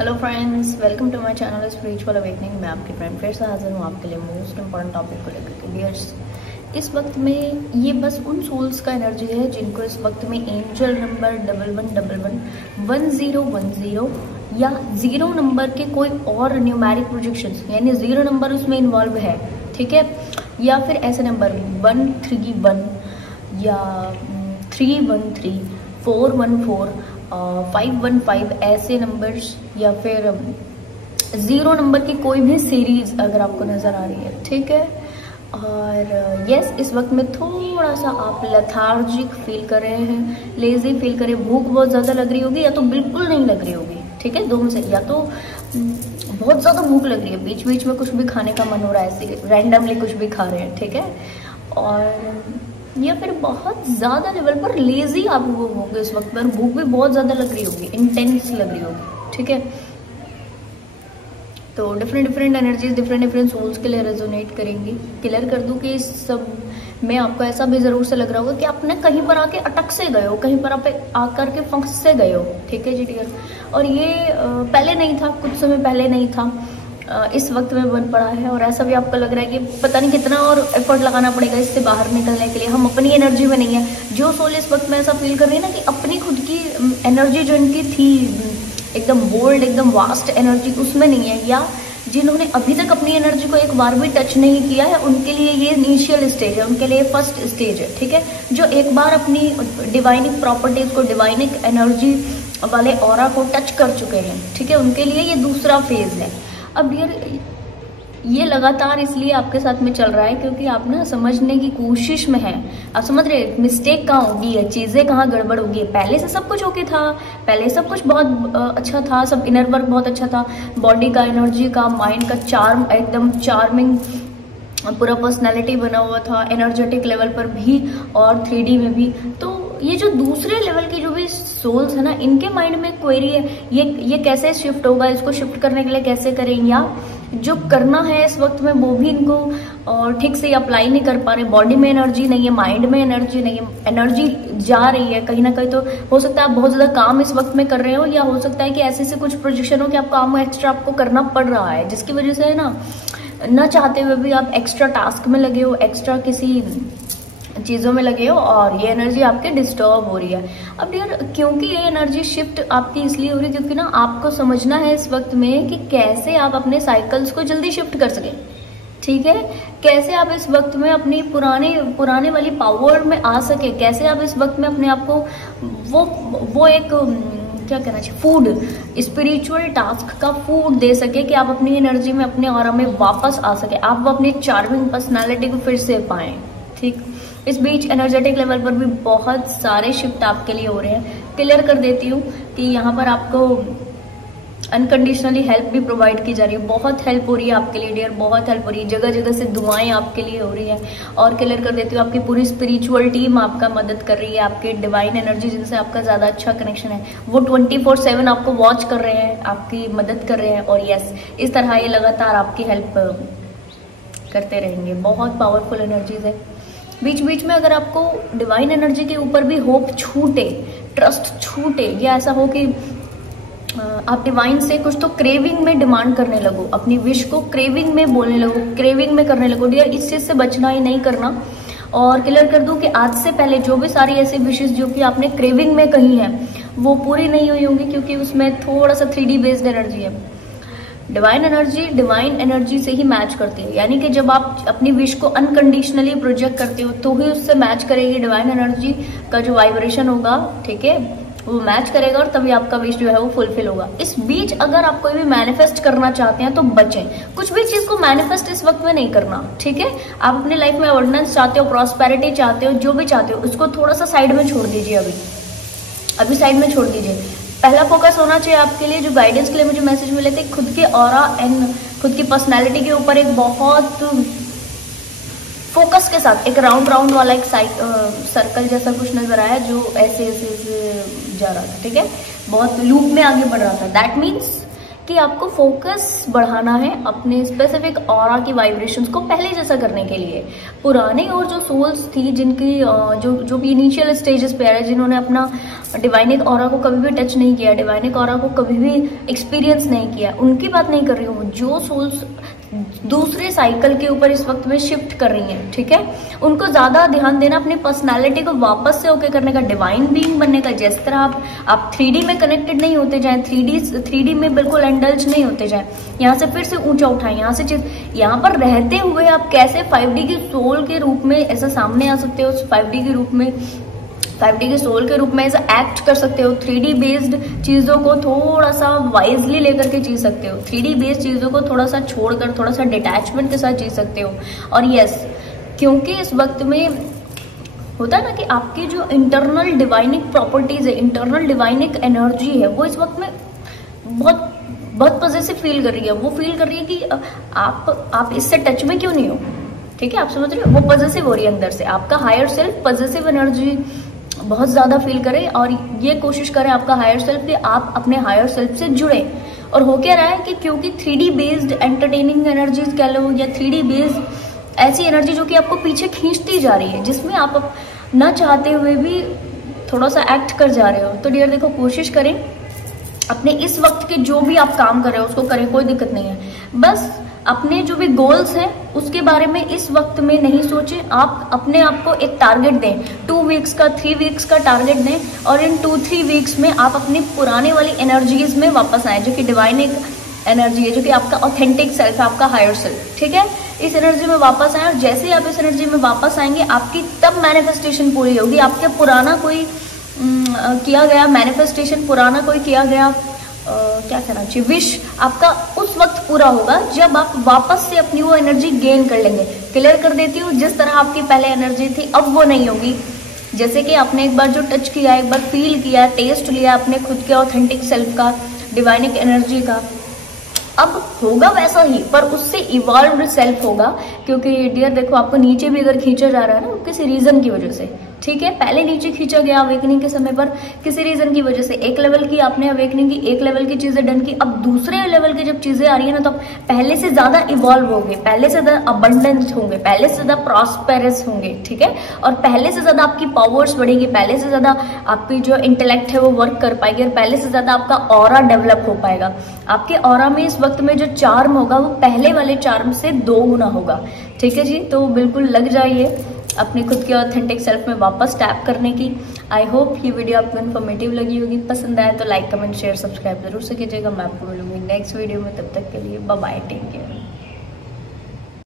Hello friends, welcome to my channel spiritual awakening. मैं आपकी friend फिर से हाजिर हूँ आपके लिए मोस्ट इम्पॉर्टेंट टॉपिक को लेकर के। डियर्स, इस वक्त में ये बस उन सोल्स का एनर्जी है जिनको इस वक्त में एंजल नंबर 11111010 या 0 नंबर के कोई और न्यूमेरिक प्रोजेक्शंस यानी 0 नंबर उसमें इन्वॉल्व है, ठीक है, या फिर ऐसे नंबर 131 या 313 414 515 ऐसे नंबर्स या फिर 0 नंबर की कोई भी सीरीज अगर आपको नजर आ रही है, ठीक है। और यस, इस वक्त में थोड़ा सा आप लेथार्जिक फील कर रहे हैं, लेजी फील कर रहे हैं, भूख बहुत ज्यादा लग रही होगी या तो बिल्कुल नहीं लग रही होगी, ठीक है, दो में से। या तो बहुत ज्यादा भूख लग रही है, बीच बीच में कुछ भी खाने का मन हो रहा है, ऐसे रैंडमली कुछ भी खा रहे हैं, ठीक है। और या फिर बहुत ज्यादा लेवल पर लेजी आप होंगे इस वक्त पर, भूख भी बहुत ज्यादा लग रही होगी, इंटेंस लग रही होगी, ठीक है। तो डिफरेंट एनर्जीज डिफरेंट सोल्स के लिए रेजोनेट करेंगी। क्लियर कर दूं कि इस सब में आपको ऐसा भी जरूर से लग रहा होगा कि आपने कहीं पर आके अटक से गए हो, कहीं पर आप आकर के फंस से गए हो, ठीक है जी डियर। और ये पहले नहीं था, कुछ समय पहले नहीं था, इस वक्त में बन पड़ा है। और ऐसा भी आपको लग रहा है कि पता नहीं कितना और एफर्ट लगाना पड़ेगा इससे बाहर निकलने के लिए, हम अपनी एनर्जी में नहीं है। जो सोल इस वक्त में ऐसा फील कर रही है ना कि अपनी खुद की एनर्जी जो इनकी थी एकदम बोल्ड, एकदम वास्ट एनर्जी, उसमें नहीं है, या जिन्होंने अभी तक अपनी एनर्जी को एक बार भी टच नहीं किया है, उनके लिए ये इनिशियल स्टेज है, उनके लिए फर्स्ट स्टेज है, ठीक है। जो एक बार अपनी डिवाइनिक प्रॉपर्टीज को, डिवाइनिक एनर्जी वाले ऑरा को टच कर चुके हैं, ठीक है, उनके लिए ये दूसरा फेज है। अब ये लगातार इसलिए आपके साथ में चल रहा है क्योंकि आप ना समझने की कोशिश में हैं। आप समझ रहे मिस्टेक कहाँ होगी है, चीजें कहाँ गड़बड़ होगी। पहले से सब कुछ ओके था, पहले सब कुछ बहुत अच्छा था, सब इनर वर्क बहुत अच्छा था, बॉडी का, एनर्जी का, माइंड का चार्म, एकदम चार्मिंग पूरा पर्सनैलिटी बना हुआ था, एनर्जेटिक लेवल पर भी और 3D में भी। तो ये जो दूसरे लेवल की जो भी सोल्स है ना, इनके माइंड में क्वेरी है, ये कैसे शिफ्ट होगा, इसको शिफ्ट करने के लिए कैसे करें, या जो करना है इस वक्त में वो भी इनको और ठीक से अप्लाई नहीं कर पा रहे। बॉडी में एनर्जी नहीं है, माइंड में एनर्जी नहीं है, एनर्जी जा रही है कहीं ना कहीं। तो हो सकता है आप बहुत ज्यादा काम इस वक्त में कर रहे हो, या हो सकता है कि ऐसे से कुछ प्रोजेक्शन हो कि आप काम एक्स्ट्रा आपको करना पड़ रहा है, जिसकी वजह से ना चाहते हुए भी आप एक्स्ट्रा टास्क में लगे हो, एक्स्ट्रा किसी चीजों में लगे हो, और ये एनर्जी आपके डिस्टर्ब हो रही है। अब यार, क्योंकि ये एनर्जी शिफ्ट आपकी इसलिए हो रही है क्योंकि ना आपको समझना है इस वक्त में कि कैसे आप अपने साइकिल्स को जल्दी शिफ्ट कर सके, ठीक है। कैसे आप इस वक्त में अपनी पुराने वाली पावर में आ सके, कैसे आप इस वक्त में अपने आप को वो एक क्या कहना चाहिए, फूड, स्पिरिचुअल टास्क का फूड दे सके कि आप अपनी एनर्जी में, अपने ऑरा में वापस आ सके, आप अपनी चार्मिंग पर्सनालिटी को फिर से पाएं, ठीक। इस बीच एनर्जेटिक लेवल पर भी बहुत सारे शिफ्ट आपके लिए हो रहे हैं। क्लियर कर देती हूँ कि यहाँ पर आपको अनकंडीशनली हेल्प भी प्रोवाइड की जा रही है, बहुत हेल्प हो रही है आपके लिए डियर, बहुत हेल्प हो रही है, जगह जगह से दुआएं आपके लिए हो रही है। और क्लियर कर देती हूँ, आपकी पूरी स्पिरिचुअल टीम आपका मदद कर रही है, आपके डिवाइन एनर्जी जिनसे आपका ज्यादा अच्छा कनेक्शन है, वो 24/7 आपको वॉच कर रहे हैं, आपकी मदद कर रहे हैं। और यस, इस तरह ये लगातार आपकी हेल्प करते रहेंगे। बहुत पावरफुल एनर्जीज है। बीच बीच में अगर आपको डिवाइन एनर्जी के ऊपर भी होप छूटे, ट्रस्ट छूटे, या ऐसा हो कि आप डिवाइन से कुछ तो क्रेविंग में डिमांड करने लगो, अपनी विश को क्रेविंग में बोलने लगो, क्रेविंग में करने लगो डियर, इस चीज से बचना ही नहीं करना। और क्लियर कर दूं कि आज से पहले जो भी सारी ऐसी विशेष जो कि आपने क्रेविंग में कही है वो पूरी नहीं हुई होंगी, क्योंकि उसमें थोड़ा सा 3D बेस्ड एनर्जी है। डिवाइन एनर्जी से ही मैच करती है, यानी कि जब आप अपनी विश को अनकंडीशनली प्रोजेक्ट करते हो तो ही उससे मैच करेगी डिवाइन एनर्जी का जो वाइब्रेशन होगा, ठीक है, वो मैच करेगा और तभी आपका विश जो है वो फुलफिल होगा। इस बीच अगर आप कोई भी मैनिफेस्ट करना चाहते हैं तो बचें, कुछ भी चीज को मैनिफेस्ट इस वक्त में नहीं करना, ठीक है। आप अपनी लाइफ में अबंडेंस चाहते हो, प्रॉस्पेरिटी चाहते हो, जो भी चाहते हो, उसको थोड़ा सा साइड में छोड़ दीजिए, अभी साइड में छोड़ दीजिए। पहला फोकस होना चाहिए आपके लिए, जो गाइडेंस के लिए मुझे मैसेज मिले थे, खुद के ऑरा एंड खुद की पर्सनैलिटी के ऊपर एक बहुत फोकस के साथ एक राउंड वाला एक सर्कल जैसा कुछ नजर आया जो ऐसे जा रहा था, ठीक है, बहुत लूप में आगे बढ़ रहा था। दैट मीन्स कि आपको फोकस बढ़ाना है अपने स्पेसिफिक ऑरा की वाइब्रेशंस को पहले जैसा करने के लिए। पुराने और जो सोल्स थी जिनकी जो भी इनिशियल स्टेजेस पे है, जिन्होंने अपना डिवाइनिक ऑरा को कभी भी टच नहीं किया, डिवाइनिक ऑरा को कभी भी एक्सपीरियंस नहीं किया, उनकी बात नहीं कर रही हूँ। जो सोल्स दूसरे साइकिल के ऊपर इस वक्त में शिफ्ट कर रही हैं, ठीक है, उनको ज्यादा ध्यान देना अपनी पर्सनालिटी को वापस से ओके करने का, डिवाइन बीइंग बनने का। जिस तरह आप 3D में कनेक्टेड नहीं होते जाए, 3D में बिल्कुल इंडल्ज नहीं होते जाए, यहाँ से फिर से ऊंचा उठाएं, यहाँ से चीज, यहाँ पर रहते हुए आप कैसे 5D की सोल के रूप में ऐसा सामने आ सकते हो, 5D के रूप में, 5D के सोल के रूप में ऐसा एक्ट कर सकते हो। 3D बेस्ड चीजों को थोड़ा सा वाइजली लेकर के जी सकते हो, 3D बेस्ड चीजों को थोड़ा सा छोड़कर थोड़ा सा डिटैचमेंट के साथ जी सकते हो। और यस, क्योंकि इस वक्त में होता है ना कि आपकी जो इंटरनल डिवाइनिक प्रॉपर्टीज है, इंटरनल डिवाइनिक एनर्जी है, वो इस वक्त में बहुत बहुत पॉजिटिव फील कर रही है। वो फील कर रही है कि आप इससे टच में क्यों नहीं हो, ठीक है, आप समझ रहे हो, वो पॉजिटिव हो रही है अंदर से। आपका हायर सेल्फ पॉजिटिव एनर्जी बहुत ज्यादा फील करे और ये कोशिश करें आपका हायर सेल्फ कि आप अपने हायर सेल्फ से जुड़े। और हो क्या रहा है कि क्योंकि 3D बेस्ड एंटरटेनिंग एनर्जीज कह लो या 3D बेस्ड ऐसी एनर्जी जो कि आपको पीछे खींचती जा रही है, जिसमें आप न चाहते हुए भी थोड़ा सा एक्ट कर जा रहे हो। तो डियर देखो, कोशिश करें अपने इस वक्त के जो भी आप काम कर रहे हो उसको करें, कोई दिक्कत नहीं है। बस अपने जो भी गोल्स हैं उसके बारे में इस वक्त में नहीं सोचें। आप अपने आप को एक टारगेट दें, 2 वीक्स का, 3 वीक्स का टारगेट दें, और इन 2-3 वीक्स में आप अपनी पुराने वाली एनर्जीज में वापस आए, जो कि डिवाइनिक एनर्जी है, जो कि आपका ऑथेंटिक सेल्फ है, आपका हायर सेल्फ, ठीक है। इस एनर्जी में वापस आए, और जैसे ही आप इस एनर्जी में वापस आएंगे आपकी तब मैनिफेस्टेशन पूरी होगी। आपके पुराना कोई किया गया मैनिफेस्टेशन, पुराना कोई किया गया क्या कहना चाहिए, विश आपका उस वक्त पूरा होगा जब आप वापस से अपनी वो एनर्जी गेन कर लेंगे। क्लियर कर देती हूँ, जिस तरह आपकी पहले एनर्जी थी अब वो नहीं होगी। जैसे कि आपने एक बार जो टच किया, एक बार फील किया, टेस्ट लिया अपने खुद के ऑथेंटिक सेल्फ का, डिवाइनिक एनर्जी का, अब होगा वैसा ही, पर उससे इवॉल्व्ड सेल्फ होगा। क्योंकि डियर देखो, आपको नीचे भी अगर खींचा जा रहा है ना, वो किसी रीजन की वजह से, ठीक है। पहले नीचे खींचा गया अवेकनिंग के समय पर किसी रीजन की वजह से, एक लेवल की आपने अवेकनिंग की, एक लेवल की चीजें डन की, अब दूसरे लेवल की जब चीजें आ रही है ना, तो पहले से ज्यादा इवॉल्व होंगे, पहले से ज्यादा अबंडेंस होंगे, पहले से ज्यादा प्रॉस्पेरस होंगे, ठीक है। और पहले से ज्यादा आपकी पावर्स बढ़ेगी, पहले से ज्यादा आपकी जो इंटेलेक्ट है वो वर्क कर पाएगी, और पहले से ज्यादा आपका ऑरा डेवलप हो पाएगा। आपके ऑरा में इस वक्त में जो चार्म होगा वो पहले वाले चार्म से 2 गुना होगा, ठीक है जी। तो बिल्कुल लग जाइए अपने खुद के ऑथेंटिक सेल्फ में वापस टैप करने की। आई होप ये वीडियो आपको इन्फॉर्मेटिव लगी होगी। पसंद आए तो लाइक, कमेंट, शेयर, सब्सक्राइब जरूर से कीजिएगा। मैं आपको मिलूंगी नेक्स्ट वीडियो में, तब तक के लिए बाय बाय, टेक केयर।